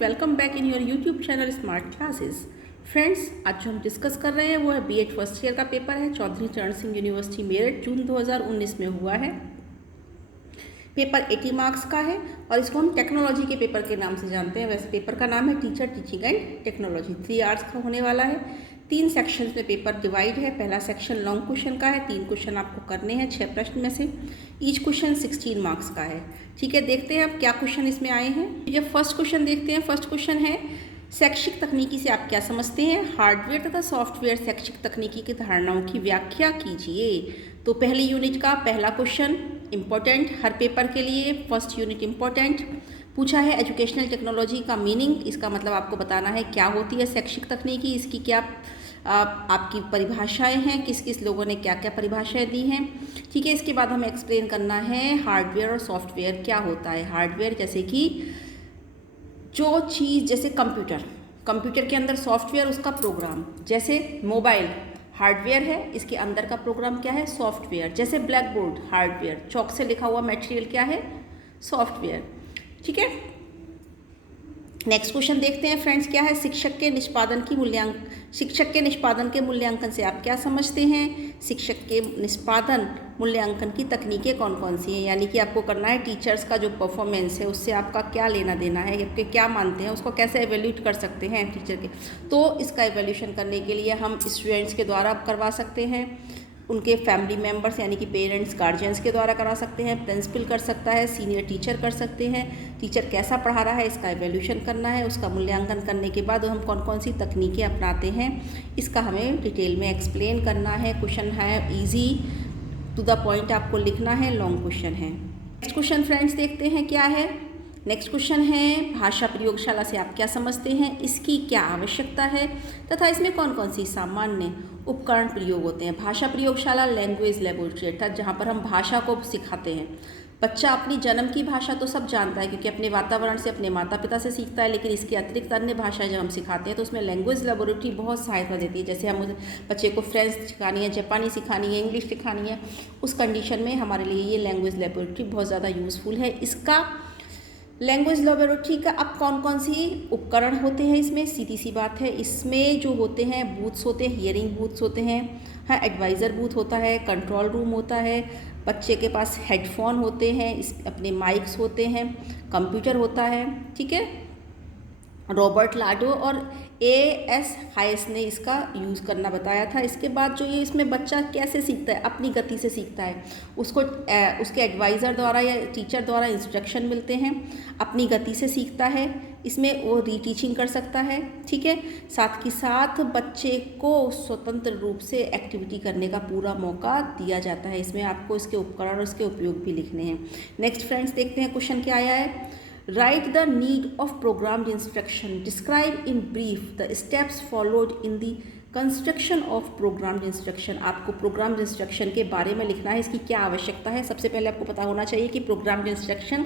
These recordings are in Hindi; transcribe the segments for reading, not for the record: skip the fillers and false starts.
Welcome back in your YouTube channel smart classes. Friends, आज जो हम डिस्कस कर रहे हैं वो है बीएड फर्स्ट ईयर का पेपर है। चौधरी चरण सिंह यूनिवर्सिटी मेरठ जून 2019 में हुआ है। पेपर 80 मार्क्स का है और इसको हम टेक्नोलॉजी के पेपर के नाम से जानते हैं। वैसे पेपर का नाम है teacher teaching and technology. 3 hours का होने वाला है। 3 सेक्शंस में पेपर डिवाइड है। पहला सेक्शन लॉन्ग क्वेश्चन का है। 3 क्वेश्चन आपको करने हैं 6 प्रश्न में से। ईच क्वेश्चन 16 मार्क्स का है। ठीक है, देखते हैं अब क्या क्वेश्चन इसमें आए हैं। जब फर्स्ट क्वेश्चन देखते हैं, फर्स्ट क्वेश्चन है शैक्षिक तकनीकी से आप क्या समझते हैं। हार्डवेयर तथा सॉफ्टवेयर शैक्षिक तकनीकी की धारणाओं की व्याख्या कीजिए। तो पहली यूनिट का पहला क्वेश्चन इम्पोर्टेंट, हर पेपर के लिए फर्स्ट यूनिट इम्पोर्टेंट पूछा है। एजुकेशनल टेक्नोलॉजी का मीनिंग, इसका मतलब आपको बताना है क्या होती है शैक्षिक तकनीकी, इसकी क्या आपकी परिभाषाएं हैं, किस किस लोगों ने क्या क्या परिभाषाएं दी हैं। ठीक है, इसके बाद हमें एक्सप्लेन करना है हार्डवेयर और सॉफ्टवेयर क्या होता है। हार्डवेयर जैसे कि जो चीज़, जैसे कंप्यूटर के अंदर सॉफ्टवेयर उसका प्रोग्राम, जैसे मोबाइल हार्डवेयर है, इसके अंदर का प्रोग्राम क्या है, सॉफ्टवेयर। जैसे ब्लैक बोर्ड हार्डवेयर, चौक से लिखा हुआ मटेरियल क्या है, सॉफ्टवेयर। ठीक है, नेक्स्ट क्वेश्चन देखते हैं फ्रेंड्स, क्या है शिक्षक के निष्पादन के मूल्यांकन से आप क्या समझते हैं। शिक्षक के निष्पादन मूल्यांकन की तकनीकें कौन कौन सी हैं, यानी कि आपको करना है टीचर्स का जो परफॉर्मेंस है उससे आपका क्या लेना देना है, आपके क्या मानते हैं, उसको कैसे एवेल्यूट कर सकते हैं टीचर के। तो इसका एवेल्यूशन करने के लिए हम स्टूडेंट्स के द्वारा करवा सकते हैं, उनके फैमिली मेम्बर्स यानी कि पेरेंट्स गार्जियंस के द्वारा करा सकते हैं, प्रिंसिपल कर सकता है, सीनियर टीचर कर सकते हैं। टीचर कैसा पढ़ा रहा है इसका एवेल्यूशन करना है। उसका मूल्यांकन करने के बाद हम कौन कौन सी तकनीकें अपनाते हैं इसका हमें डिटेल में एक्सप्लेन करना है। क्वेश्चन है इजी टू द पॉइंट, आपको लिखना है, लॉन्ग क्वेश्चन है। नेक्स्ट क्वेश्चन फ्रेंड्स देखते हैं क्या है। नेक्स्ट क्वेश्चन है भाषा प्रयोगशाला से आप क्या समझते हैं, इसकी क्या आवश्यकता है तथा इसमें कौन कौन सी सामान्य उपकरण प्रयोग होते हैं। भाषा प्रयोगशाला लैंग्वेज लेबोरेटरी अर्थात जहाँ पर हम भाषा को सिखाते हैं। बच्चा अपनी जन्म की भाषा तो सब जानता है क्योंकि अपने वातावरण से, अपने माता पिता से सीखता है, लेकिन इसके अतिरिक्त अन्य भाषाएं जब हम सिखाते हैं तो उसमें लैंग्वेज लेबोरेटरी बहुत सहायता देती है। जैसे हम बच्चे को फ्रेंच सिखानी है, जापानी सिखानी है, इंग्लिश सिखानी है, उस कंडीशन में हमारे लिए ये लैंग्वेज लेबोरेटरी बहुत ज़्यादा यूज़फुल है। इसका लैंग्वेज लेबोरेटरी का अब कौन कौन सी उपकरण होते हैं इसमें, सीधी सी बात है, इसमें जो होते हैं बूथ्स होते हैं, हियरिंग बूथ्स होते हैं, हाँ एडवाइज़र बूथ होता है, कंट्रोल रूम होता है, बच्चे के पास हेडफोन होते हैं, इस अपने माइक्स होते हैं, कंप्यूटर होता है। ठीक है, रॉबर्ट लाडो और AS हाइस ने इसका यूज़ करना बताया था। इसके बाद जो ये इसमें बच्चा कैसे सीखता है, अपनी गति से सीखता है, उसको उसके एडवाइज़र द्वारा या टीचर द्वारा इंस्ट्रक्शन मिलते हैं, अपनी गति से सीखता है, इसमें वो रीटीचिंग कर सकता है। ठीक है, साथ ही साथ बच्चे को स्वतंत्र रूप से एक्टिविटी करने का पूरा मौका दिया जाता है। इसमें आपको इसके उपकरण और इसके उपयोग भी लिखने हैं। नेक्स्ट फ्रेंड्स देखते हैं क्वेश्चन क्या आया है। Write the need of programmed instruction. Describe in brief the steps followed in the construction of programmed instruction. आपको programmed instruction के बारे में लिखना है, इसकी क्या आवश्यकता है। सबसे पहले आपको पता होना चाहिए कि programmed instruction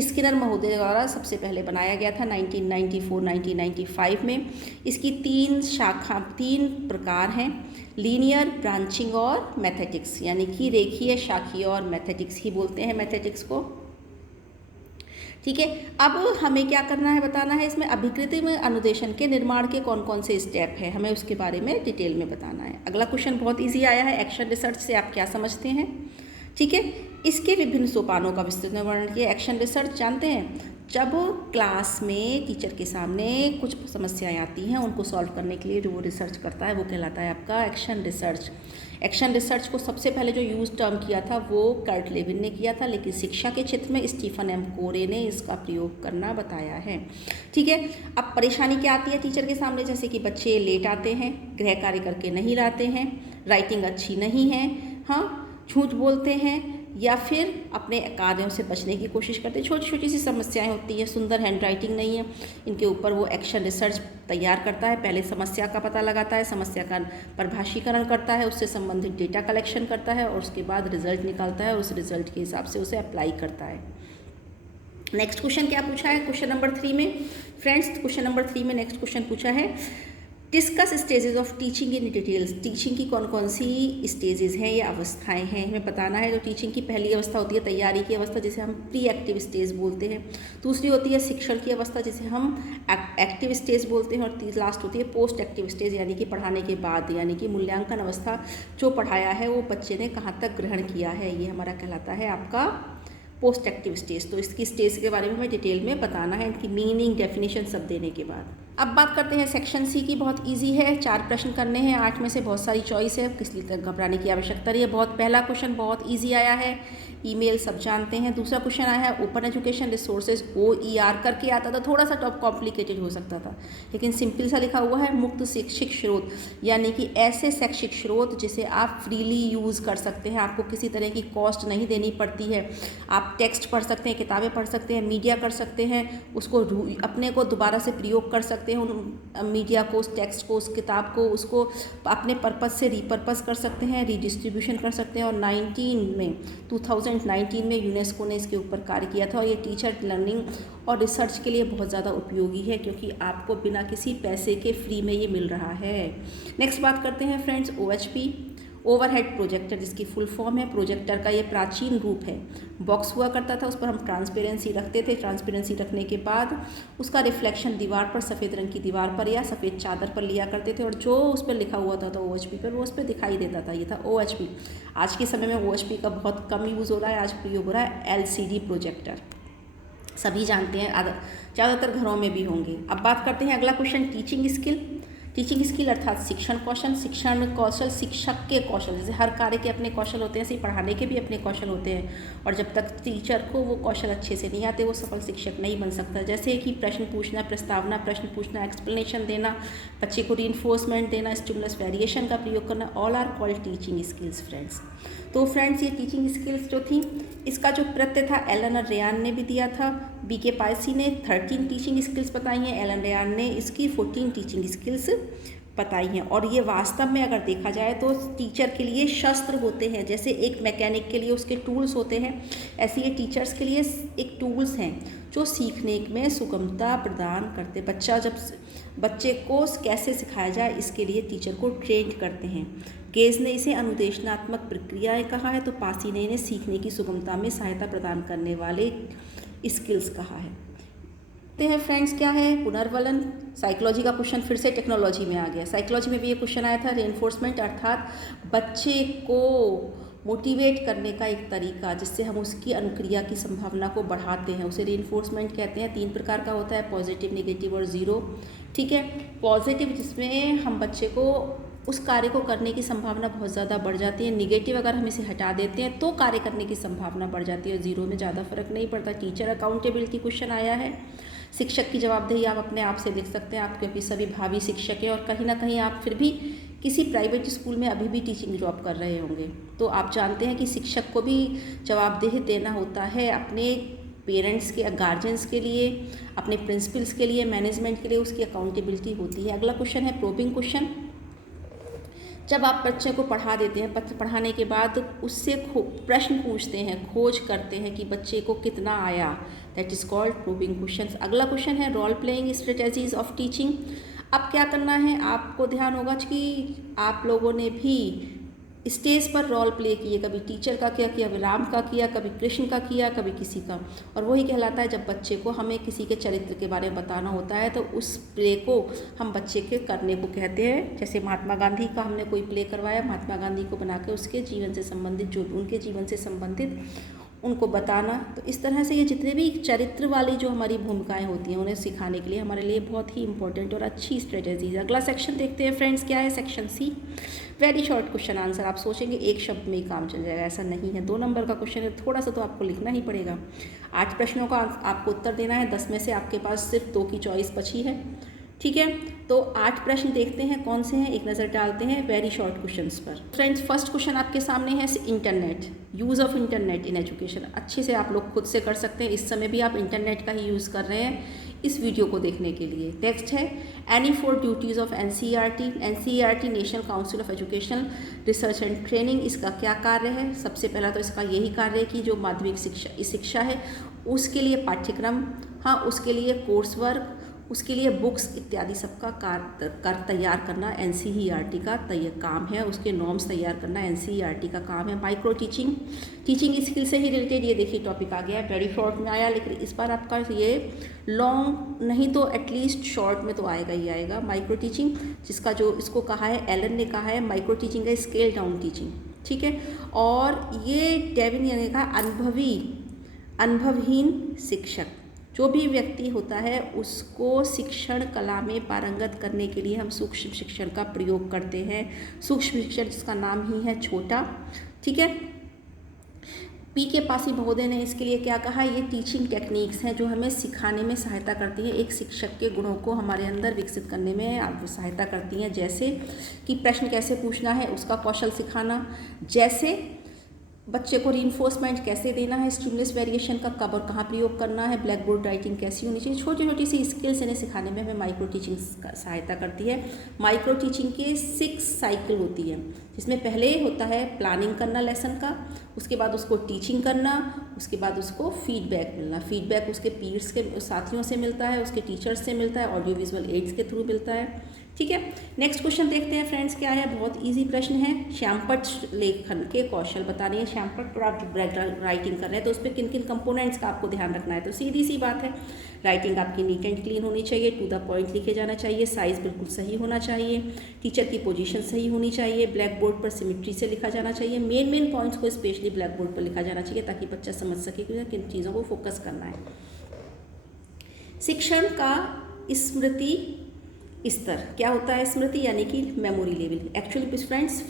स्किनर महोदय द्वारा सबसे पहले बनाया गया था 1994-1995 में। इसकी 3 प्रकार हैं, लीनियर, ब्रांचिंग और मैथेटिक्स, यानी कि रेखीय, शाखीय और मैथेटिक्स ही बोलते हैं मैथेटिक्स को। ठीक है, अब हमें क्या करना है, बताना है इसमें अभिकृति में अनुदेशन के निर्माण के कौन कौन से स्टेप है, हमें उसके बारे में डिटेल में बताना है। अगला क्वेश्चन बहुत इजी आया है, एक्शन रिसर्च से आप क्या समझते हैं। ठीक है, इसके विभिन्न सोपानों का विस्तृत वर्णन किया। एक्शन रिसर्च जानते हैं, जब क्लास में टीचर के सामने कुछ समस्याएं आती हैं, उनको सॉल्व करने के लिए जो वो रिसर्च करता है वो कहलाता है आपका एक्शन रिसर्च। एक्शन रिसर्च को सबसे पहले जो यूज टर्म किया था वो कर्ट लेविन ने किया था, लेकिन शिक्षा के क्षेत्र में स्टीफन एम कोरे ने इसका प्रयोग करना बताया है। ठीक है, अब परेशानी क्या आती है टीचर के सामने, जैसे कि बच्चे लेट आते हैं, गृह कार्य करके नहीं लाते हैं, राइटिंग अच्छी नहीं है, हाँ झूठ बोलते हैं, या फिर अपने कार्यों से बचने की कोशिश करते हैं। छोटी छोटी सी समस्याएं होती हैं, सुंदर हैंडराइटिंग नहीं है, इनके ऊपर वो एक्शन रिसर्च तैयार करता है। पहले समस्या का पता लगाता है, समस्या का परिभाषीकरण करता है, उससे संबंधित डेटा कलेक्शन करता है और उसके बाद रिजल्ट निकालता है और उस रिजल्ट के हिसाब से उसे अप्लाई करता है। नेक्स्ट क्वेश्चन क्या पूछा है क्वेश्चन नंबर 3 में फ्रेंड्स, क्वेश्चन नंबर 3 में नेक्स्ट क्वेश्चन पूछा है discuss stages of teaching in details. Teaching की कौन कौन सी स्टेजेस हैं या अवस्थाएं हैं हमें बताना है। तो टीचिंग की पहली अवस्था होती है तैयारी की अवस्था, जिसे हम प्री एक्टिव स्टेज बोलते हैं। दूसरी होती है शिक्षण की अवस्था, जिसे हम एक्टिव स्टेज बोलते हैं। और लास्ट होती है पोस्ट एक्टिव स्टेज, यानी कि पढ़ाने के बाद, यानी कि मूल्यांकन अवस्था। जो पढ़ाया है वो बच्चे ने कहाँ तक ग्रहण किया है, ये हमारा कहलाता है आपका पोस्ट एक्टिव स्टेज। तो इसकी स्टेज के बारे में हमें डिटेल में बताना है, इनकी मीनिंग, डेफिनेशन सब देने के बाद। अब बात करते हैं सेक्शन सी की। बहुत इजी है, 4 प्रश्न करने हैं, 8 में से बहुत सारी चॉइस है, किस लिए घबराने की आवश्यकता नहीं है। बहुत पहला क्वेश्चन बहुत इजी आया है, ईमेल सब जानते हैं। दूसरा क्वेश्चन आया है ओपन एजुकेशन रिसोर्सेज, OER करके आता था, थोड़ा सा टॉप कॉम्प्लिकेटेड हो सकता था, लेकिन सिंपल सा लिखा हुआ है। मुक्त शैक्षिक स्रोत, यानी कि ऐसे शैक्षिक स्रोत जिसे आप फ्रीली यूज़ कर सकते हैं, आपको किसी तरह की कॉस्ट नहीं देनी पड़ती है। आप टेक्स्ट पढ़ सकते हैं, किताबें पढ़ सकते हैं, मीडिया कर सकते हैं, उसको अपने को दोबारा से प्रयोग कर सकते हैं, उन मीडिया को, उस टेक्स्ट को, उस किताब को, उसको अपने पर्पज़ से रीपर्पज़ कर सकते हैं, रीडिस्ट्रीब्यूशन कर सकते हैं। और 2019 में यूनेस्को ने इसके ऊपर कार्य किया था। और ये टीचर लर्निंग और रिसर्च के लिए बहुत ज़्यादा उपयोगी है, क्योंकि आपको बिना किसी पैसे के फ्री में ये मिल रहा है। नेक्स्ट बात करते हैं फ्रेंड्स OHP, ओवरहेड प्रोजेक्टर, जिसकी फुल फॉर्म है। प्रोजेक्टर का ये प्राचीन रूप है। बॉक्स हुआ करता था, उस पर हम ट्रांसपेरेंसी रखते थे। ट्रांसपेरेंसी रखने के बाद उसका रिफ्लेक्शन दीवार पर, सफ़ेद रंग की दीवार पर या सफ़ेद चादर पर लिया करते थे, और जो उस पर लिखा हुआ था OHP पर, वो उस पर दिखाई देता था। ये था OHP। आज के समय में OHP का बहुत कम यूज़ हो रहा है, आज प्रयोग हो रहा है LCD प्रोजेक्टर। सभी जानते हैं, ज़्यादातर घरों में भी होंगे। अब बात करते हैं अगला question, teaching skill. Teaching skill अर्थात शिक्षण कौशल। शिक्षण कौशल शिक्षक के कौशल, जैसे हर कार्य के अपने कौशल होते हैं, ऐसे ही पढ़ाने के भी अपने कौशल होते हैं। और जब तक टीचर को वो कौशल अच्छे से नहीं आते, वो सफल शिक्षक नहीं बन सकता। जैसे कि प्रश्न पूछना, प्रस्तावना, प्रश्न पूछना, एक्सप्लेनेशन देना, बच्चे को रीइंफोर्समेंट देना, स्टिमुलस वेरिएशन का प्रयोग करना, all are called teaching skills friends. तो फ्रेंड्स, ये टीचिंग स्किल्स जो थी, इसका जो प्रत्यय था एलन रेयान ने भी दिया था। BK पायसी ने 13 टीचिंग स्किल्स बताई हैं, एलन रेयान ने इसकी 14 टीचिंग स्किल्स बताई हैं। और ये वास्तव में अगर देखा जाए तो टीचर के लिए शस्त्र होते हैं, जैसे एक मैकेनिक के लिए उसके टूल्स होते हैं, ऐसे ये टीचर्स के लिए एक टूल्स हैं जो सीखने में सुगमता प्रदान करते। बच्चे को कैसे सिखाया जाए, इसके लिए टीचर को ट्रेन करते हैं। गेज ने इसे अनुदेशनात्मक प्रक्रियाएं कहा है, तो पासी ने इन्हें सीखने की सुगमता में सहायता प्रदान करने वाले स्किल्स कहा है। देखते हैं फ्रेंड्स क्या है पुनर्वलन। साइकोलॉजी का क्वेश्चन फिर से टेक्नोलॉजी में आ गया। साइकोलॉजी में भी ये क्वेश्चन आया था, रेनफोर्समेंट अर्थात बच्चे को मोटिवेट करने का एक तरीका, जिससे हम उसकी अनुक्रिया की संभावना को बढ़ाते हैं, उसे रेनफोर्समेंट कहते हैं। 3 प्रकार का होता है, पॉजिटिव, नेगेटिव और ज़ीरो। ठीक है, पॉजिटिव जिसमें हम बच्चे को उस कार्य को करने की संभावना बहुत ज़्यादा बढ़ जाती है। निगेटिव अगर हम इसे हटा देते हैं तो कार्य करने की संभावना बढ़ जाती है, और ज़ीरो में ज़्यादा फर्क नहीं पड़ता। टीचर अकाउंटेबिलिटी क्वेश्चन आया है। शिक्षक की जवाबदेही आप अपने आप से लिख सकते हैं, आप क्योंकि सभी भावी शिक्षक हैं, और कहीं ना कहीं आप फिर भी किसी प्राइवेट स्कूल में अभी भी टीचिंग जॉब कर रहे होंगे, तो आप जानते हैं कि शिक्षक को भी जवाबदेही देना होता है अपने पेरेंट्स के, गार्जियंस के लिए, अपने प्रिंसिपल्स के लिए, मैनेजमेंट के लिए, उसकी अकाउंटेबिलिटी होती है। अगला क्वेश्चन है प्रोबिंग क्वेश्चन। जब आप बच्चे को पढ़ा देते हैं, पढ़ाने के बाद उससे प्रश्न पूछते हैं, खोज करते हैं कि बच्चे को कितना आया, that is called probing question. अगला क्वेश्चन है role playing strategies of teaching. अब क्या करना है, आपको ध्यान होगा कि आप लोगों ने भी स्टेज पर रोल प्ले किए, कभी टीचर का किया, कभी राम का किया, कभी कृष्ण का किया, कभी किसी का। और वही कहलाता है जब बच्चे को हमें किसी के चरित्र के बारे में बताना होता है, तो उस प्ले को हम बच्चे के करने को कहते हैं। जैसे महात्मा गांधी का हमने कोई प्ले करवाया, महात्मा गांधी को बना के उसके जीवन से संबंधित, जो उनके जीवन से संबंधित उनको बताना। तो इस तरह से ये जितने भी चरित्र वाली जो हमारी भूमिकाएं होती हैं, उन्हें सिखाने के लिए हमारे लिए बहुत ही इंपॉर्टेंट और अच्छी स्ट्रेटेजी है। अगला सेक्शन देखते हैं फ्रेंड्स, क्या है section C. Very short question answer. आप सोचेंगे एक शब्द में ही काम चल जाएगा, ऐसा नहीं है। 2 नंबर का क्वेश्चन है, थोड़ा सा तो आपको लिखना ही पड़ेगा। 8 प्रश्नों का आपको उत्तर देना है, 10 में से आपके पास सिर्फ 2 की चॉइस बची है। ठीक है, तो 8 प्रश्न देखते हैं कौन से हैं, एक नज़र डालते हैं वेरी शॉर्ट क्वेश्चंस पर। फ्रेंड्स, फर्स्ट क्वेश्चन आपके सामने है internet, use of internet in education. अच्छे से आप लोग खुद से कर सकते हैं, इस समय भी आप इंटरनेट का ही यूज़ कर रहे हैं इस वीडियो को देखने के लिए। नेक्स्ट है any 4 duties of NCERT। NCERT national council of education research and training, इसका क्या कार्य है। सबसे पहला तो इसका यही कार्य है कि जो माध्यमिक शिक्षा है उसके लिए पाठ्यक्रम, हाँ उसके लिए कोर्स वर्क, उसके लिए बुक्स इत्यादि सबका कर तैयार करना NCERT का काम है, उसके नॉर्म्स तैयार करना NCERT का काम है। माइक्रो टीचिंग स्किल से ही रिलेटेड ये देखिए टॉपिक आ गया है, वेरी शॉर्ट में आया, लेकिन इस बार आपका ये लॉन्ग नहीं तो एटलीस्ट शॉर्ट में तो आएगा ही आएगा। माइक्रो टीचिंग, जिसका जो इसको कहा है एलन ने कहा है, माइक्रो टीचिंग है स्केल डाउन टीचिंग, ठीक है। और ये डेविन ने कहा अनुभवहीन शिक्षक, जो भी व्यक्ति होता है उसको शिक्षण कला में पारंगत करने के लिए हम सूक्ष्म शिक्षण का प्रयोग करते हैं। सूक्ष्म शिक्षण जिसका नाम ही है छोटा, ठीक है। PK पासी महोदय ने इसके लिए क्या कहा, ये टीचिंग टेक्निक्स हैं जो हमें सिखाने में सहायता करती हैं, एक शिक्षक के गुणों को हमारे अंदर विकसित करने में सहायता करती हैं। जैसे कि प्रश्न कैसे पूछना है उसका कौशल सिखाना, जैसे बच्चे को रीइंफोर्समेंट कैसे देना है, स्टिमुलस वेरिएशन का कब और कहाँ प्रयोग करना है, ब्लैक बोर्ड राइटिंग कैसी होनी चाहिए, छोटी छोटी सी स्किल्स इन्हें सिखाने में हमें माइक्रो टीचिंग सहायता करती है। माइक्रो टीचिंग के 6 साइकिल होती है, जिसमें पहले होता है प्लानिंग करना लेसन का, उसके बाद उसको टीचिंग करना, उसके बाद उसको फीडबैक मिलना। फीडबैक उसके पीयर्स के साथियों से मिलता है, उसके टीचर्स से मिलता है, ऑडियो विजुअल एड्स के थ्रू मिलता है, ठीक है। नेक्स्ट क्वेश्चन देखते हैं फ्रेंड्स क्या है, बहुत इजी प्रश्न है। श्यामपट्ट लेखन के कौशल बताने हैं। श्यामपट्ट पर आप राइटिंग कर रहे हैं तो उस पर किन किन कंपोनेंट्स का आपको ध्यान रखना है, तो सीधी सी बात है, राइटिंग आपकी नीट एंड क्लीन होनी चाहिए, टू द पॉइंट लिखे जाना चाहिए, साइज बिल्कुल सही होना चाहिए, टीचर की पोजीशन सही होनी चाहिए, ब्लैक बोर्ड पर सिमिट्री से लिखा जाना चाहिए, मेन पॉइंट्स को स्पेशली ब्लैक बोर्ड पर लिखा जाना चाहिए ताकि बच्चा समझ सके कि किन चीज़ों को फोकस करना है। शिक्षण का स्मृति स्तर क्या होता है, स्मृति यानी कि मेमोरी लेवल। एक्चुअली फ्रेंड्स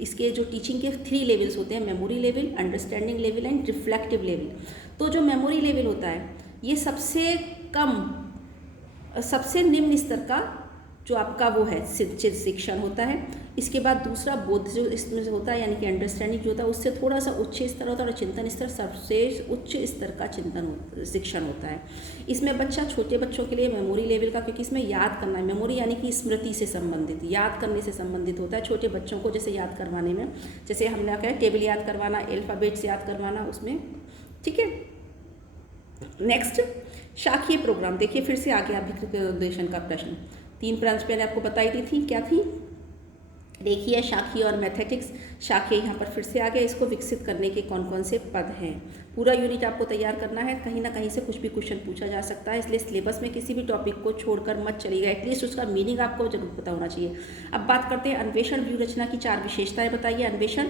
इसके जो टीचिंग के 3 लेवल्स होते हैं, memory level, understanding level and reflective level. तो जो मेमोरी लेवल होता है ये सबसे निम्न स्तर का जो आपका वो है शिक्षण होता है। इसके बाद दूसरा बोध जो इसमें होता है यानी कि अंडरस्टैंडिंग जो होता है उससे थोड़ा सा उच्च स्तर होता है, और चिंतन स्तर सबसे उच्च स्तर का शिक्षण होता है। इसमें बच्चा छोटे बच्चों के लिए मेमोरी लेवल का, क्योंकि इसमें याद करना है, मेमोरी यानी कि स्मृति से संबंधित, याद करने से संबंधित होता है। छोटे बच्चों को जैसे याद करवाने में, जैसे हमने कहा टेबल याद करवाना, अल्फ़ाबेट्स याद करवाना उसमें, ठीक है। नेक्स्ट शाखीय प्रोग्राम, देखिए फिर से आ गया अभिक्रियान्वेषण का प्रश्न। 3 ब्रांच मैंने आपको बताई दी थी, क्या थी, देखिए शाखीय और मैथेटिक्स। शाखीय यहाँ पर फिर से आ गया, इसको विकसित करने के कौन कौन से पद हैं। पूरा यूनिट आपको तैयार करना है, कहीं ना कहीं से कुछ भी क्वेश्चन पूछा जा सकता है, इसलिए सिलेबस में किसी भी टॉपिक को छोड़कर मत चलिएगा, एटलीस्ट उसका मीनिंग आपको जरूर पता होना चाहिए। अब बात करते हैं अन्वेषण व्यू रचना की 4 विशेषताएं बताइए। अन्वेषण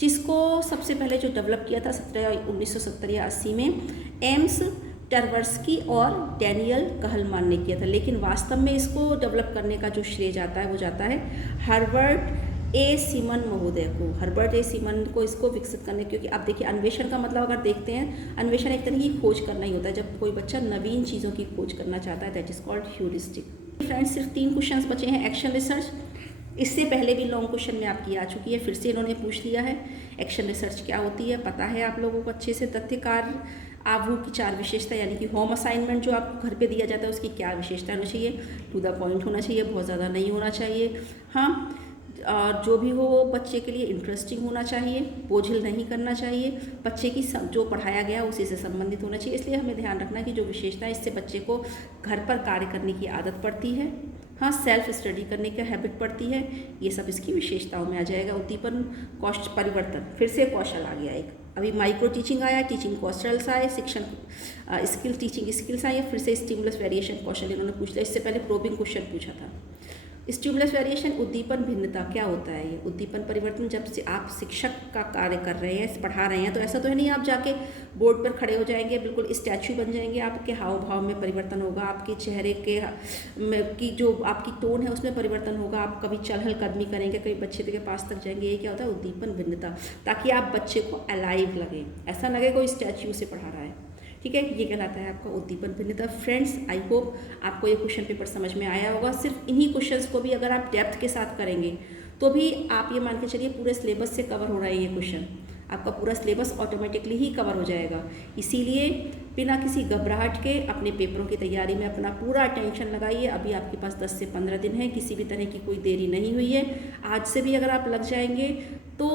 जिसको सबसे पहले जो डेवलप किया था 1970 या 80 में एम्स टर्वर्स्की और डैनियल कहलमान ने किया था, लेकिन वास्तव में इसको डेवलप करने का जो श्रेय जाता है वो जाता है हर्बर्ट ए सीमन महोदय को। हर्बर्ट ए सीमन को इसको विकसित करने, क्योंकि अब देखिए अन्वेषण का मतलब अगर देखते हैं, अन्वेषण एक तरह की खोज करना ही होता है। जब कोई बच्चा नवीन चीज़ों की खोज करना चाहता है, that is called heuristic. Friends सिर्फ 3 क्वेश्चंस बचे हैं। एक्शन रिसर्च, इससे पहले भी लॉन्ग क्वेश्चन में आपकी आ चुकी है, फिर से इन्होंने पूछ लिया है। एक्शन रिसर्च क्या होती है पता है आप लोगों को अच्छे से। तथ्य कार्य आवू की 4 विशेषता, यानी कि होम असाइनमेंट जो आपको घर पे दिया जाता है उसकी क्या विशेषता होना चाहिए, टू द पॉइंट होना चाहिए, बहुत ज़्यादा नहीं होना चाहिए, हाँ, और जो भी हो वो बच्चे के लिए इंटरेस्टिंग होना चाहिए, बोझिल नहीं करना चाहिए, बच्चे की जो पढ़ाया गया उसी से संबंधित होना चाहिए। इसलिए हमें ध्यान रखना कि जो विशेषता है इससे बच्चे को घर पर कार्य करने की आदत पड़ती है, हाँ, सेल्फ स्टडी करने की हैबिट पड़ती है, ये सब इसकी विशेषताओं में आ जाएगा। उद्दीपन, कौशल परिवर्तन, फिर से कौशल आ गया एक, अभी माइक्रो टीचिंग आया, टीचिंग कौशल्स आए, शिक्षण स्किल टीचिंग स्किल्स आए, फिर से स्टिमुलस वेरिएशन कौशल इन्होंने पूछ लिया। इससे पहले प्रोबिंग क्वेश्चन पूछा था। स्टिमुलस वेरिएशन उद्दीपन भिन्नता क्या होता है, ये उद्दीपन परिवर्तन। जब से आप शिक्षक का कार्य कर रहे हैं, पढ़ा रहे हैं, तो ऐसा तो है नहीं आप जाके बोर्ड पर खड़े हो जाएंगे, बिल्कुल स्टैचू बन जाएंगे, आपके हाव भाव में परिवर्तन होगा, आपके चेहरे के की जो आपकी टोन है उसमें परिवर्तन होगा, आप कभी चहल कदमी करेंगे, कभी बच्चे के पास तक जाएंगे, ये क्या होता है उद्दीपन भिन्नता, ताकि आप बच्चे को अलाइव लगे, ऐसा लगे कोई स्टैचू से पढ़ा रहा है, ठीक है, ये कहलाता है आपका उद्दीपन भिन्नता। फ्रेंड्स आई होप आपको ये क्वेश्चन पेपर समझ में आया होगा। सिर्फ इन्हीं क्वेश्चंस को भी अगर आप डेप्थ के साथ करेंगे तो भी आप ये मान के चलिए पूरे सिलेबस से कवर हो रहा है ये क्वेश्चन, आपका पूरा सिलेबस ऑटोमेटिकली ही कवर हो जाएगा। इसीलिए बिना किसी घबराहट के अपने पेपरों की तैयारी में अपना पूरा अटेंशन लगाइए। अभी आपके पास 10 से 15 दिन है, किसी भी तरह की कोई देरी नहीं हुई है। आज से भी अगर आप लग जाएंगे तो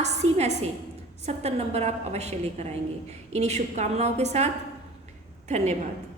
80 में से 70 नंबर आप अवश्य लेकर आएंगे। इन्हीं शुभकामनाओं के साथ धन्यवाद।